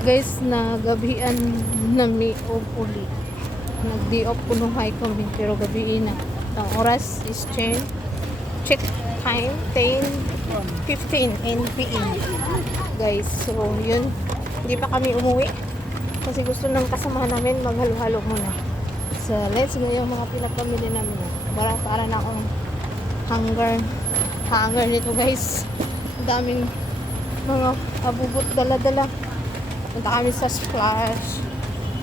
Guys, nagabihan na may off uli. Nag-day off kunuhay kami, pero gabi na. Ang oras is check time 10:15 NPM. Guys, so yun. Hindi pa kami umuwi. Kasi gusto ng kasamahan namin maghalo-halo muna. So, let's go yung mga pinapamili namin. Para na akong hunger nito guys. Ang daming mga abubot dala-dala. Punta kami sa Splash,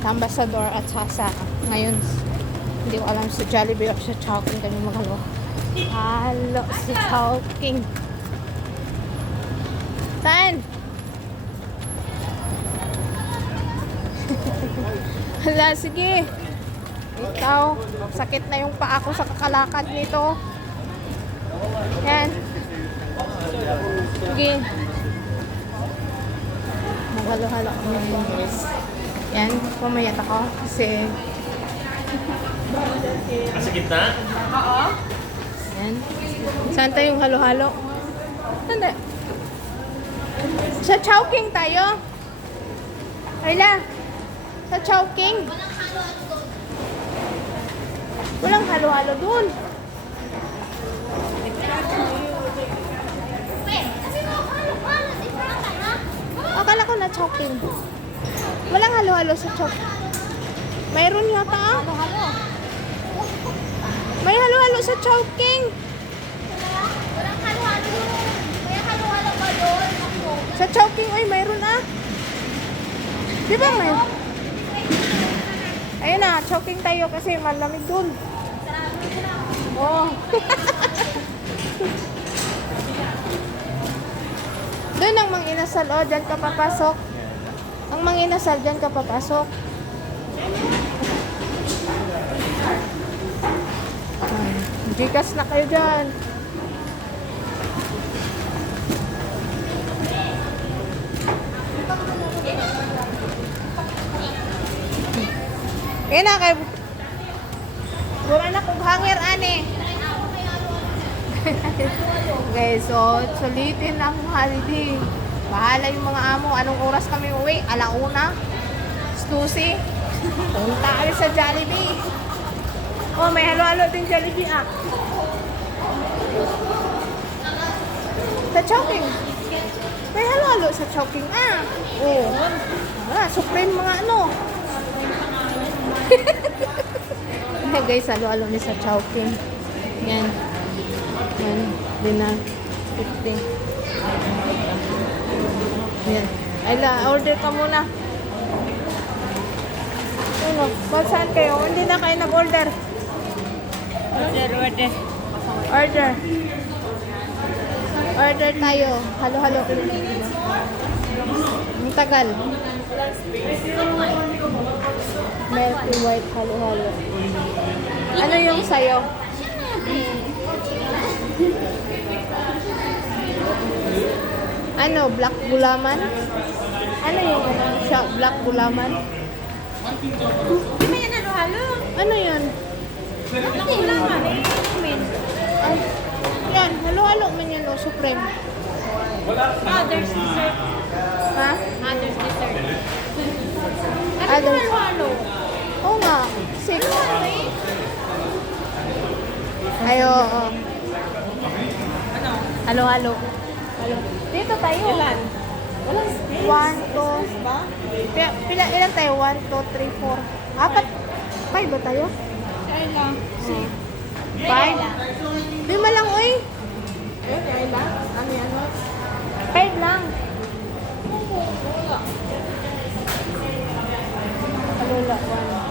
sa Ambassador at sa ngayon, hindi ko alam sa Jollibee o sa Chowking kami maghalo. Halo sa Chowking. Saan? Hala, sige. Ikaw, sakit na yung paa ko sa kakalakad nito. Yan. Sige. Maghalo-halo kami guys. Yan, pumayat ako kasi Nasa gitna? Oo. yan. Saan tayong halo-halo? Saan? Sa Chowking tayo. Ayla. Sa Chowking. Walang halo-halo dun. Akala ko na Chowking. Walang halo-halo sa Chowking. Mayroon yata ah. May halo-halo sa Chowking. Walang halo-halo doon. May halo-halo ba doon? Sa Chowking, ay mayroon ah. Di ba may? Ayun na, Chowking tayo kasi malamig dun. Oh. Doon ang manginasal, oh, dyan ka papasok. Ang manginasal, dyan ka papasok. Gikas na kayo dyan. Kaya na kayo. Gura na kong hanger, ane. Guys, so sulitin ang holiday. Bahala yung mga amo. Anong oras kami uwi? Alauna? Stussy? Punta kami sa Jollibee. Oh, may halo-halo din Jollibee ah. Sa Chowking. May halo-halo sa Chowking ah. Oh. Ah, Supreme mga ano. Hey guys, halo-halo ni sa Chowking. Yan. Yan. Dinner. 50. Yan. Ayla, order ka muna. Ano? Saan kayo? Hindi na kayo nag-order. Order. Order. Order tayo. Halo-halo. Ang tagal. Milky white halo-halo. Ano yung sayo? Ano? Black gulaman? Ano yung siya? Black gulaman? Di ba yan halo-halo? Ano yun? Wala man. Ay, yan. Halo-halo man yan o. Supreme. Mother's dessert. Ha? Mother's dessert. Ano Others. yung halo-halo? Oo nga. Six. Halo eh. Ay, oo. Halo-halo. Halo. Dito tayo. Ilan? Walang space. 1, 2, ba? ilan tayo? 1, 2, 3, 4. Apat. 5 ba tayo? Kaya lang. 5? 5 lang, uy. Kaya lang? Ano? 5 lang. Wala. Halula, 1.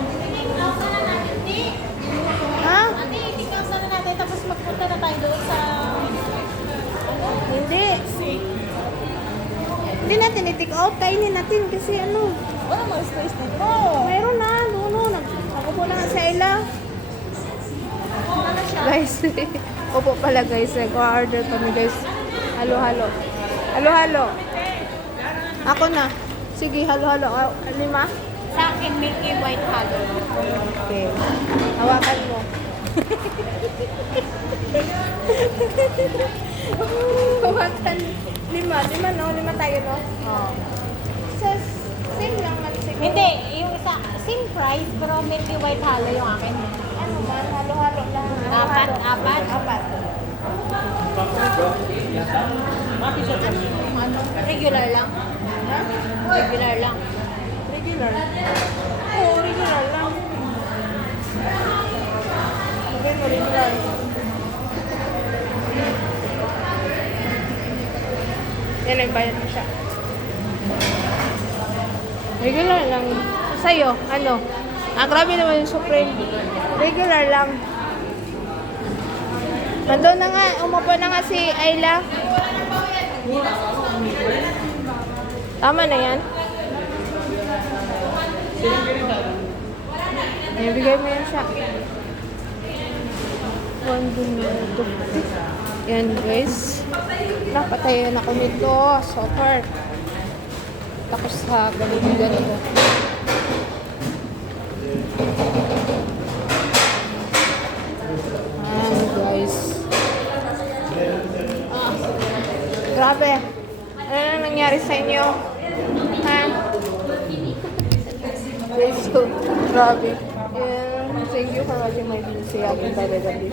Ha? Ate, ikaw sana natin tapos magpunta na tayo doon sa Hindi. Hindi natin i-take out. Kainin natin kasi ano. wala mga space na ito. Mayroon na. Nuno. Ako po lang sa ila. Wala siya. Guys. Opo pala guys. Nag-order kami guys. Halo-halo. Halo-halo. Ako na. Sige, halo-halo. 5? Sa akin, Milky White halo. Okay. Hawakan mo. Hawakan. 5. 5 no? 5 tayo no? Oo. Sa Hindi, yung isa, same price, pero milky white halo yung akin. Ano man, halo-halo lang. Apat. Apat. Ano? Regular lang. Ha? Regular lang. Regular. Oo, regular lang. Okay mo, regular. Yan, nagbayad mo siya. Regular lang. Sa'yo, ano? Grabe naman yung Supreme. Regular lang. Nandun na nga, umupo na nga si Ayla. Tama na yan. Ibigay mo yan siya. 1 minuto. Yan guys. Napatayan ako nito. So far. Tapos sa ganito. Ayan guys. Grabe. Ano na nangyari sa inyo? Ha? Guys, so, grabe. And thank you for watching my video. See you again. Bye.